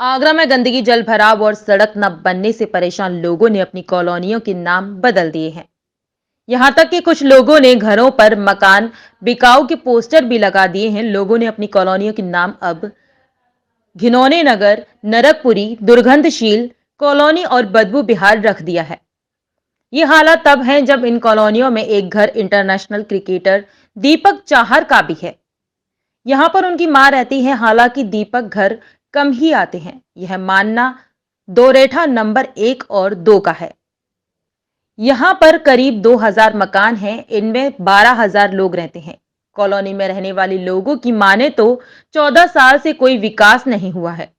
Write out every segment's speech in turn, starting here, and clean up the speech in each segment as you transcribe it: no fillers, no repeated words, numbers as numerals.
आगरा में गंदगी, जल भराव और सड़क न बनने से परेशान लोगों ने अपनी कॉलोनियों के नाम बदल दिए हैं। यहां तक कि कुछ लोगों ने घरों पर मकान बिकाऊ के पोस्टर भी लगा दिए हैं। लोगों ने अपनी कॉलोनियों के नाम अब घिनौने नगर, नरकपुरी, दुर्गंधशील कॉलोनी और बदबू बिहार रख दिया है। ये हालात तब हैं जब इन कॉलोनियों में एक घर इंटरनेशनल क्रिकेटर दीपक चाहर का भी है। यहाँ पर उनकी मां रहती है। हालांकि दीपक घर कम ही आते हैं। यह मानना दोरेठा नंबर 1 और 2 का है। यहाँ पर करीब 2000 मकान हैं। इनमें 12,000 लोग रहते हैं। कॉलोनी में रहने वाले लोगों की माने तो 14 साल से कोई विकास नहीं हुआ है।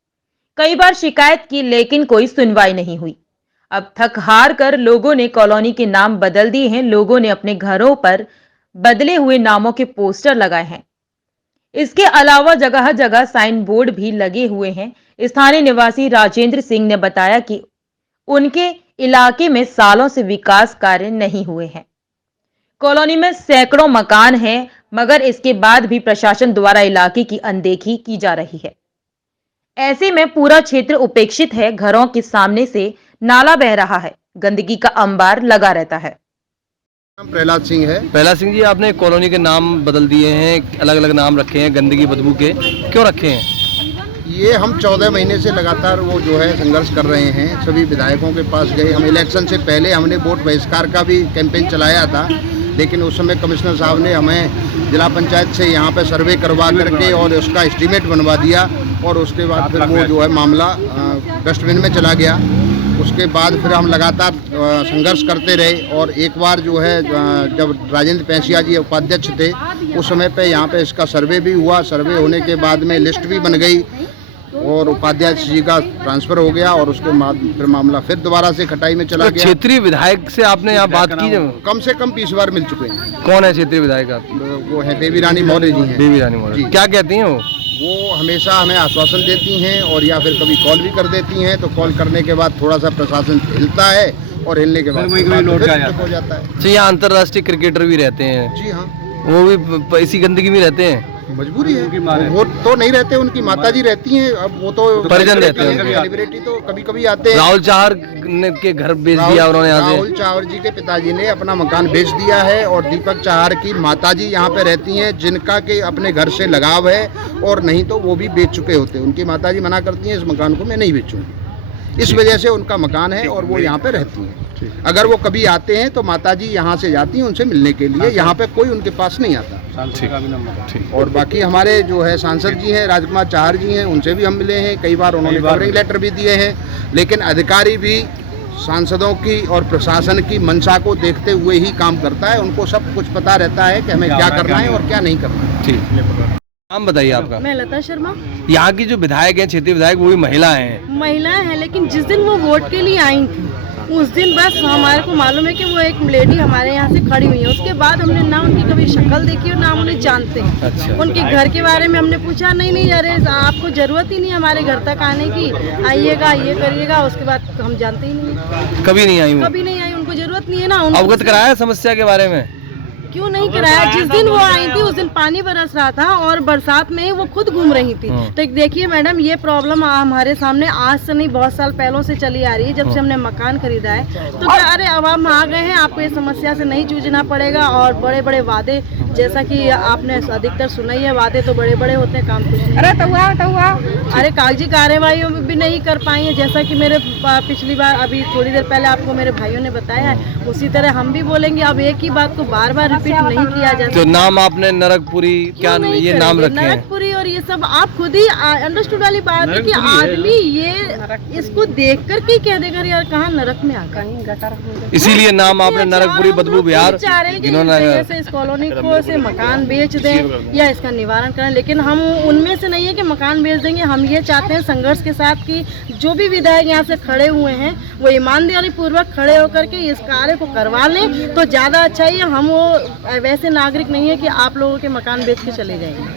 कई बार शिकायत की लेकिन कोई सुनवाई नहीं हुई। अब थक हार कर लोगों ने कॉलोनी के नाम बदल दिए हैं। लोगों ने अपने घरों पर बदले हुए नामों के पोस्टर लगाए हैं। इसके अलावा जगह जगह साइन बोर्ड भी लगे हुए हैं। स्थानीय निवासी राजेंद्र सिंह ने बताया कि उनके इलाके में सालों से विकास कार्य नहीं हुए हैं। कॉलोनी में सैकड़ों मकान हैं, मगर इसके बाद भी प्रशासन द्वारा इलाके की अनदेखी की जा रही है। ऐसे में पूरा क्षेत्र उपेक्षित है। घरों के सामने से नाला बह रहा है। गंदगी का अंबार लगा रहता है। नाम प्रहलाद सिंह है। प्रहलाद सिंह जी, आपने कॉलोनी के नाम बदल दिए हैं, अलग अलग नाम रखे हैं गंदगी बदबू के, क्यों रखे हैं? ये हम 14 महीने से लगातार वो जो है संघर्ष कर रहे हैं। सभी विधायकों के पास गए। हम इलेक्शन से पहले हमने वोट बहिष्कार का भी कैंपेन चलाया था, लेकिन उस समय कमिश्नर साहब ने हमें जिला पंचायत से यहाँ पे सर्वे करवा करके और उसका एस्टीमेट बनवा दिया और उसके बाद फिर वो जो है मामला डस्टबिन में चला गया। उसके बाद फिर हम लगातार संघर्ष करते रहे और एक बार जो है जब राजेंद्र पैंसिया जी उपाध्यक्ष थे उस समय पे यहाँ पे इसका सर्वे भी हुआ। सर्वे होने के बाद में लिस्ट भी बन गई और उपाध्यक्ष जी का ट्रांसफर हो गया और उसके बाद फिर मामला फिर दोबारा से खटाई में चला गया। क्षेत्रीय विधायक से आपने यहाँ बात की? कम से कम 20 बार मिल चुके हैं। कौन है क्षेत्रीय विधायक आप? वो है देवी रानी मौर्य जी हैं। देवी रानी मौर्य, क्या कहती हैं वो हमेशा हमें आश्वासन देती हैं और या फिर कभी कॉल भी कर देती हैं। तो कॉल करने के बाद थोड़ा सा प्रशासन हिलता है और हिलने के बाद हो जाता है। अच्छा, यहाँ अंतर्राष्ट्रीय क्रिकेटर भी रहते हैं? जी हाँ, वो भी इसी गंदगी में रहते हैं? मजबूरी है। वो तो नहीं रहते, उनकी माताजी रहती हैं। अब वो तो परिजन रहते हैं। सेलिब्रिटी तो कभी कभी आते हैं। राहुल चाहर के घर बेच दिया उन्होंने यहाँ से। राहुल चाहर जी के पिताजी ने अपना मकान बेच दिया है और दीपक चाहर की माताजी यहाँ पे रहती हैं, जिनका के अपने घर से लगाव है और नहीं तो वो भी बेच चुके होते। उनकी माताजी मना करती हैं इस मकान को मैं नहीं बेचूंगी। इस वजह से उनका मकान है और वो यहाँ पे रहती हैं। अगर वो कभी आते हैं तो माताजी यहाँ से जाती हैं उनसे मिलने के लिए। यहाँ पे कोई उनके पास नहीं आता। और बाकी हमारे जो है सांसद जी हैं राजकुमार चाहर जी हैं, उनसे भी हम मिले हैं कई बार। उन्होंने कवरिंग लेटर भी दिए हैं, लेकिन अधिकारी भी सांसदों की और प्रशासन की मंशा को देखते हुए ही काम करता है। उनको सब कुछ पता रहता है कि हमें क्या करना है और क्या नहीं करना है। नाम बताइए आपका? मैं लता शर्मा। यहाँ की जो विधायक हैं, क्षेत्रीय विधायक, वो भी महिला हैं? महिलाएं हैं, लेकिन जिस दिन वो वोट के लिए आई थी उस दिन बस हमारे को मालूम है कि वो एक लेडी हमारे यहाँ से खड़ी हुई है। उसके बाद हमने ना उनकी कभी शक्ल देखी और ना हम उन्हें जानते हैं। अच्छा। उनके घर के बारे में हमने पूछा, नहीं अरे आपको जरूरत ही नहीं हमारे घर तक आने की, आइएगा ये करिएगा। उसके बाद हम जानते ही नहीं, कभी नहीं आई? कभी नहीं आई, उनको जरूरत नहीं है ना। अवगत कराया समस्या के बारे में? क्यों नहीं कराया? जिस दिन वो आई थी उस दिन पानी बरस रहा था और बरसात में वो खुद घूम रही थी। तो देखिए मैडम, ये प्रॉब्लम हमारे सामने आज से नहीं बहुत साल पहलों से चली आ रही है, जब से हमने मकान खरीदा है। तो क्या अरे अब हम आ गए हैं, आपको ये समस्या से नहीं जूझना पड़ेगा। और बड़े बड़े वादे, जैसा कि आपने अधिकतर सुना ही है, वादे तो बड़े बड़े होते हैं, काम कुछ नहीं। अरे कागजी कार्यवाही भी नहीं कर पाई है, जैसा कि मेरे पिछली बार अभी थोड़ी देर पहले आपको मेरे भाइयों ने बताया है, उसी तरह हम भी बोलेंगे। अब एक ही बात को बार बार रिपीट नहीं किया जा सकता। तो नाम आपने नरकपुरी, क्या ये नाम रखे हैं? नरकपुरी और ये सब आप खुद ही अंडरस्टूड वाली बात है कि आदमी ये इसको देख कर के कह देगा यार कहाँ नरक में आ गए। इसीलिए नाम आपने नरकपुरी बदबू बिहार। चाह रहे हैं कि इस कॉलोनी को से मकान बेच दें या इसका निवारण करें, लेकिन हम उनमें से नहीं है कि मकान बेच देंगे। हम ये चाहते हैं संघर्ष के साथ कि जो भी विधायक यहाँ से खड़े हुए हैं वो ईमानदारी पूर्वक खड़े होकर के इस कार्य को करवा लें तो ज्यादा अच्छा ही है। हम वो वैसे नागरिक नहीं है कि आप लोगों के मकान बेच के चले जाएंगे।